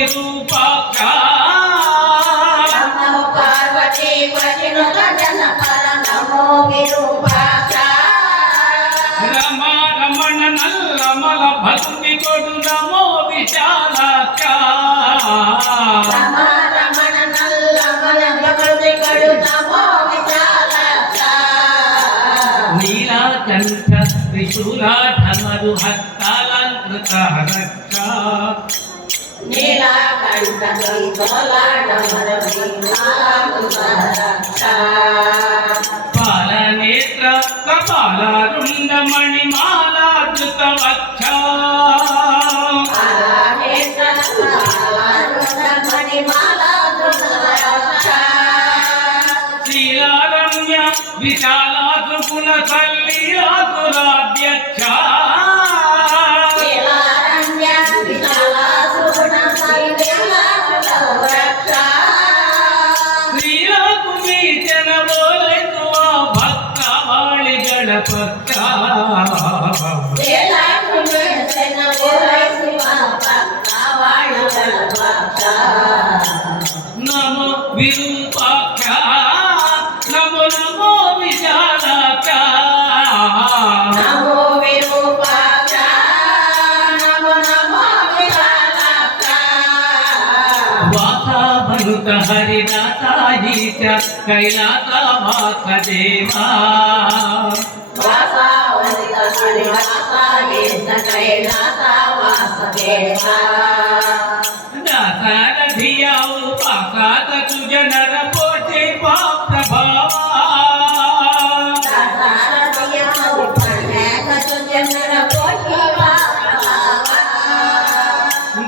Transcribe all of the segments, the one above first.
విరూపాక్ష నమో పార్వతీ పతినుత జనపర నమో విరూపాక్ష రమ రమణ నల్లమల భక్తి కొడు నమో విశాలాక్ష రమ రమణ నల్లమల భక్తి కొడు నమో విశాలాక్ష నీలకంఠ త్రిశూలాఢమరు హస్తాలంకృత రక్ష నీలకంఠ త్రిశూలాఢమరు రక్ష పాలనేత్ర కపాలారుండ మణిమాలాధృత వక్ష శ్రీలారమ్య విశాలాద్రుపుల సల్లీలాతురాధ్యక్ష శ్రీలకు మీచన బోలెతువ ಭಕ್ತವಾಳಿ ಗಣಪತ್ತ ನಮೋ ವಿರೂಪಾಕ್ಷ ನಮೋ ನಮೋ ವಿಶಾಲಾಕ್ಷ ನಮೋ ವಿರೂಪಾಕ್ಷ ನಮೋ ನಮೋ ವಿಶಾಲಾಕ್ಷ ವಾತಾವನುತ ಹರಿದಾಸಾಯೀಚ ಕೈಲಾಸ ವಾಸದೇವಾ ವಾಸಾವನಿತ ಹರಿದಾಸಾಯೀಚ ಕೈಲಾಸ ವಾಸದೇವಾ ದಾಸರಧಿಯಾವು ಪಾಕಾತ ತುಜನರ ಪೋಷೆ ಪ್ರಭಾವ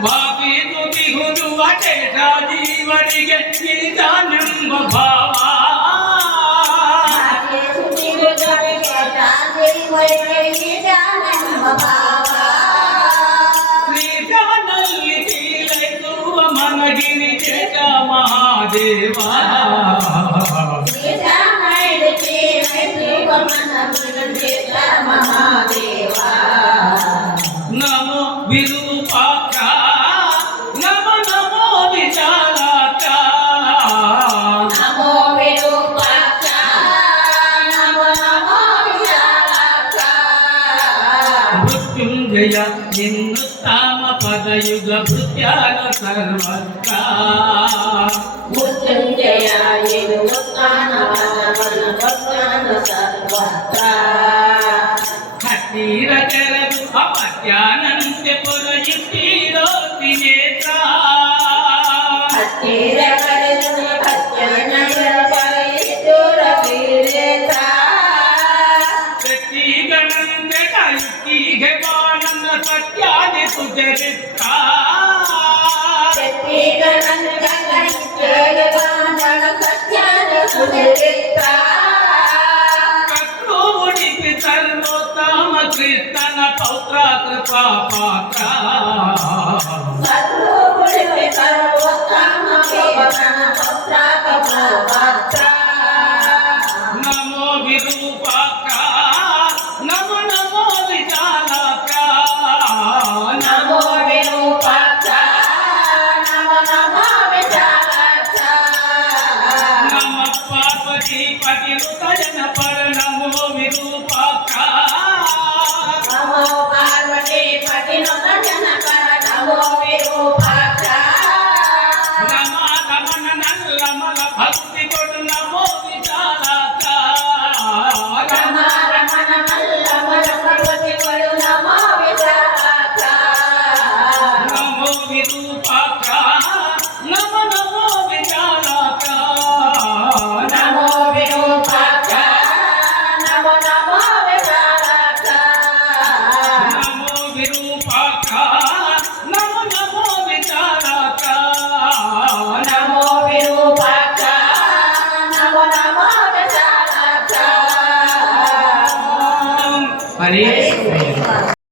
ಭಾವಿ ತುತಿ ಹುದುವ ಟೇಟ ಜೀವನಿಗೆ ನಿಜಾನೆಂಬ ಭಾವ ಶ್ರೀಜಾನಲ್ಲಿ ತೀರೈಸುವ ಮನಗಿರಿ ಚೇತ ಮಹಾದೇವ ನಮೋ ವಿರೂಪಾಕ್ಷ ನಮೋ ನಮೋ ವಿಶಾಲಾಕ್ಷ ನಮೋ ವಿರೂಪಾಕ್ಷ ನಮೋ ನಮೋ ವಿಶಾಲಾಕ್ಷ ಮೃತ್ಯುಂಜಯ ನಿನ್ನುತ್ತಾಮ ಪದಯುಗ ಭೃತ್ಯಾನ ಸರ್ವತ್ರ ಮೃತ್ಯುಂಜಯ ನಿನ್ನುತ್ತಾನ ಪದಯುಗ ಸರ್ವತ್ರ ಹತ್ತೀರ ಕೆರದು ಅಪತ್ಯಾನಂತೆ ಪೊರೆಯುತ್ತೀರೋ ನೇತ್ರ ಹತ್ತಿರ ಕರೆದು ಭಕ್ತನಯರ ಪರಯಿತುರ ವೀರೇತ್ರ ಪ್ರತಿಗಣಂತೆ ಕೈತಿಗೆ ಬಾಣನ ಸತ್ಯಾದಿ ಸುಚರಿತ್ರ ಪ್ರತಿಗಣಂತೆ ಕೈತಿಗೆ ಬಾಣನ ಸತ್ಯಾದಿ ಸುಚರಿತ್ರ ಕೃಪಿ ಸರ್ವೋತ್ತಮ ಕೃಷ್ಣನ ಪೌತ್ರ ಕೃಪಾ ಪಾತ್ರ ಸರ್ವೋತ್ತಮ ಕೃಷ್ಣನ ಪೌತ್ರ ಕೃಪಾ ಪಾತ್ರ ನಮೋ ವಿರೂಪಾಕ್ಷ ನಮೋ ನಮೋ ವಿಶಾಲಾಕ್ಷ ನಮೋ ವಿರೂಪಾಕ್ಷ ನಮೋ ನಮೋ ವಿಶಾಲಾಕ್ಷ ನಮ ಪಾರ್ವತಿ ಪತಿನುತ ಜನಪರ ನಮೋ ವಿರೂಪಾಕ್ಷ ನಮೋ ಪಾರ್ವತಿ ಪತಿನುತ ಜನಪರ ನಮೋ ವಿರೂಪಾಕ್ಷ ರಮ ರಮಣ ನಲ್ಲಮಲ ಭಕ್ತಿ ಕೊಡು ನಮೋ ವಿಶಾಲಾಕ್ಷ ರಮ ರಮಣ ನಲ್ಲಮಲ ಭಕ್ತಿ ಕೊಡು ನಮೋ ವಿಶಾಲಾಕ್ಷ ನಮೋ ವಿರೂಪಾಕ್ಷ ನಮೋ ನಮೋ ವಿಶಾಲಾಕ್ಷ ನಮೋ ವಿರೂಪಾಕ್ಷ ನಮೋ ನಮೋ ವಿಶಾಲಾಕ್ಷ ನಮೋ ವಿರೂಪಾಕ್ಷ ನಮೋ ನಮೋ ವಿಶಾಲಾಕ್ಷ ನಮೋ ವಿರೂಪಾಕ್ಷ ನಮೋ ನಮೋ ವಿಶಾಲಾಕ್ಷ ಹರೇ